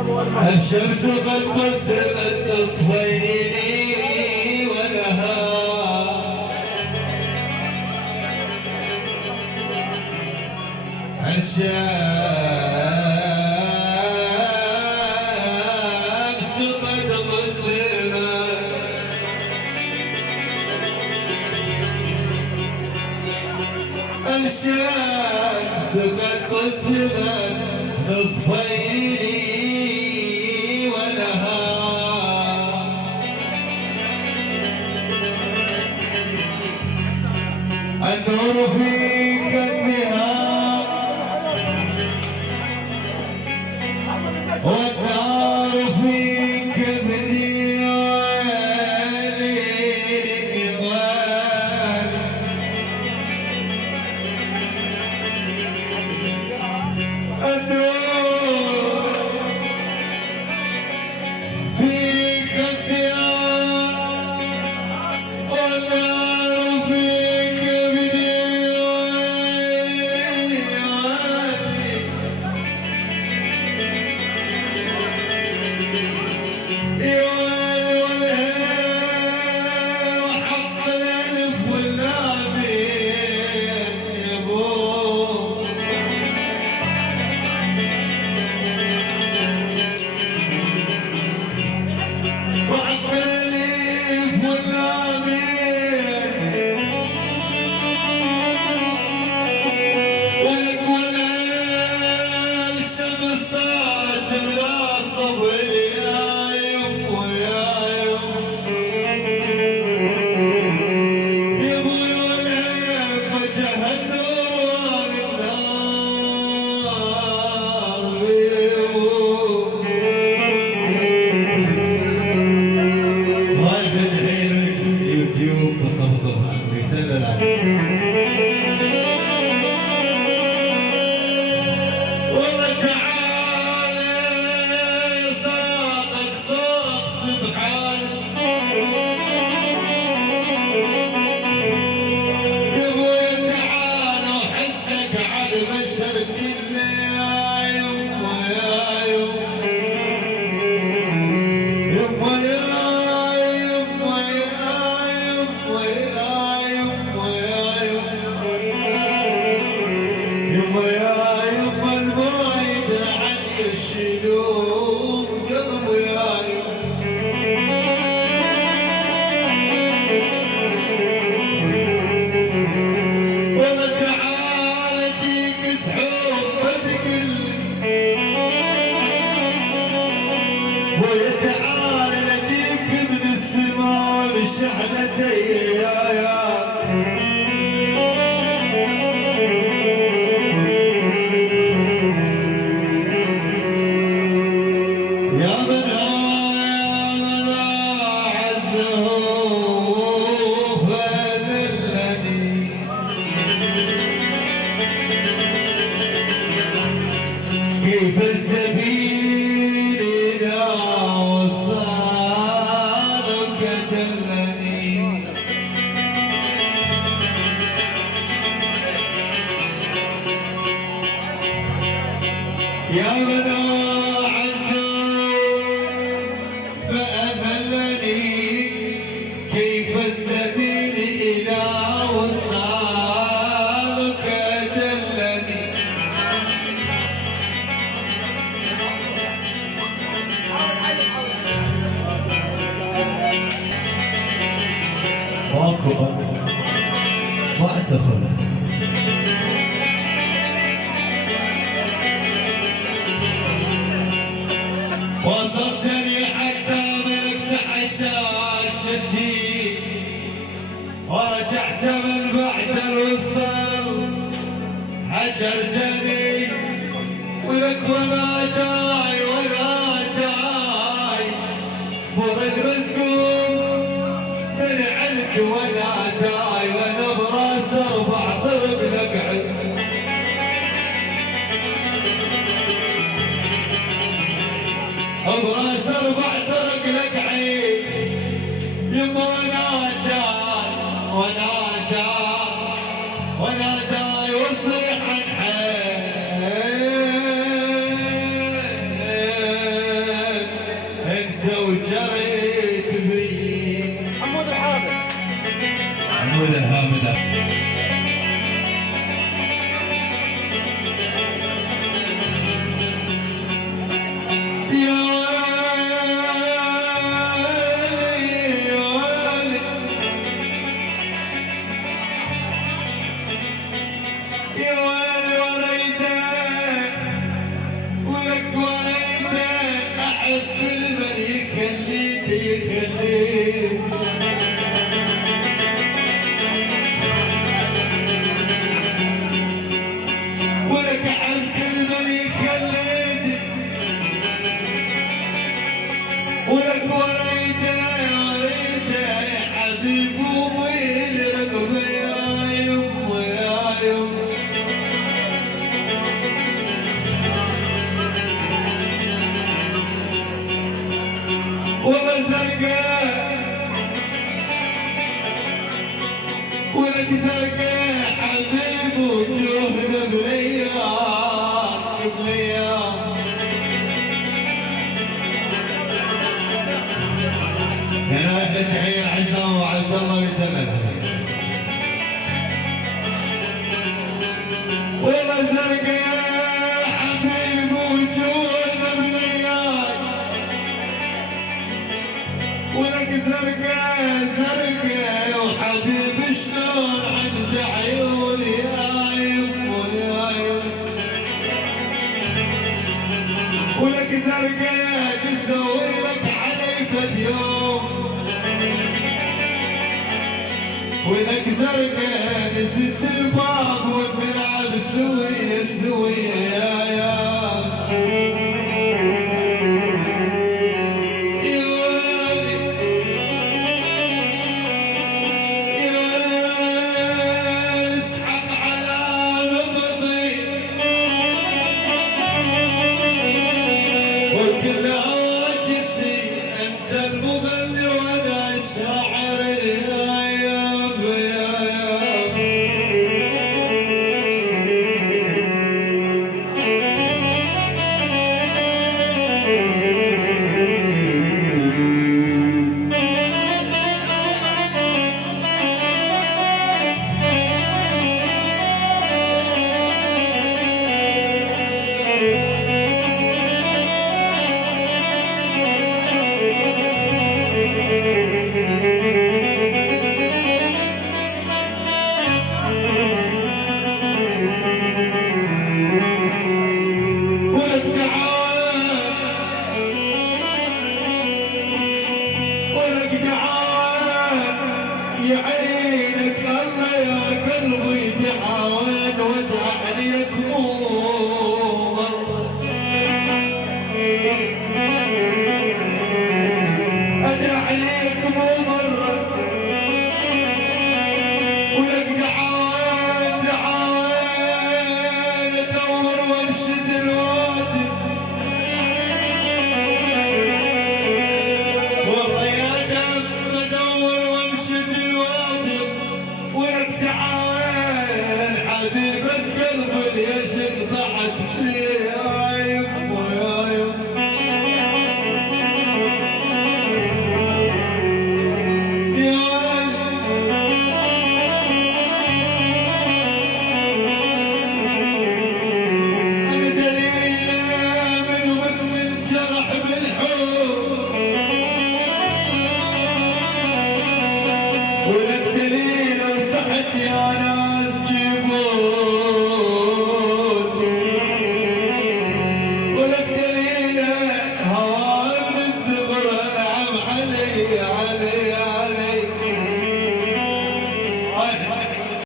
الشمس قد قسمت نصفين ولها الشمس قد قسمت الشمس قد قسمت نصفين ولها النور في قدها والنار في كبدها النور في خدها والنار في كبدها يا ولها وحط الألف واللامين يا بو وحط الألف واللامين ولك ولا الشمس صارت مناصب اليايم ويايم يقولون لك وجه النور النار هاي تدعي لك يوتيوب بصبصب ويتدلع والله تعالى صادق صوت سبحان يا ابويا تعالى وحسك على البشر كله يا يما يا يما يا يما يا يما يا يما يا يما الما يدري عن الشلوم قلبه يا والله تعال جيك سحوب بثقل ويا تعال نجيك من السماء بشحنتي يا من هو عزه فذلني كيف السبيل إذا وصالك دلني يا من هو عزه فأذلني كيف السبيل إلى وصالك دلني ماكو ما ادخل وصلتني حتى ملكت حشاشتي ورجعت من بعد الوصل هجرتني ولك ولا داي ولا داي برد مسكوم من علك ولا داي وانا براس اربع ضرب نقعد براس اربع طرق لقعي يما ونادى ونادى ونادى يصيح عن حي ولك وليدك احب كل من يخليك يخليك. ولك احب كل من يخليك. ولك وليدك وليدك حبيب وميل رقبه يا يم يا يم. والله زرقاء ولك زرقاء حبيب وجوهنا بلياك بلياك. يا رايح تحية عزام وعبد الله ويتمم. والله زرقاء حبيب وجوهنا بلياك. ولك زرقاء زرقاء وحبيب شلون عند عيوني يا يم يا يم. ولك زرقاء تسوي لك حليفة يوم. ولك زرقاء نسيت الباب ونلعب سوية سوية يا يا. وكل عاجزي انت المغني وانا الشاعر الهايب يا ياب. ولك تعال ولك تعال يا عينك الله يا قلبي تعال وادع عليك مو مرة. ادع عليك مو مرة. ولك تعال تعال ادور وانشد الوادي. والله يا دم ادور وانشد الوادي. ولك تعال حبيبة قلبي ليش قطعت فيه يا يم يا يم. يا أنا دليلة من ومن جرح بالحب. ولك دليلة وصحت يا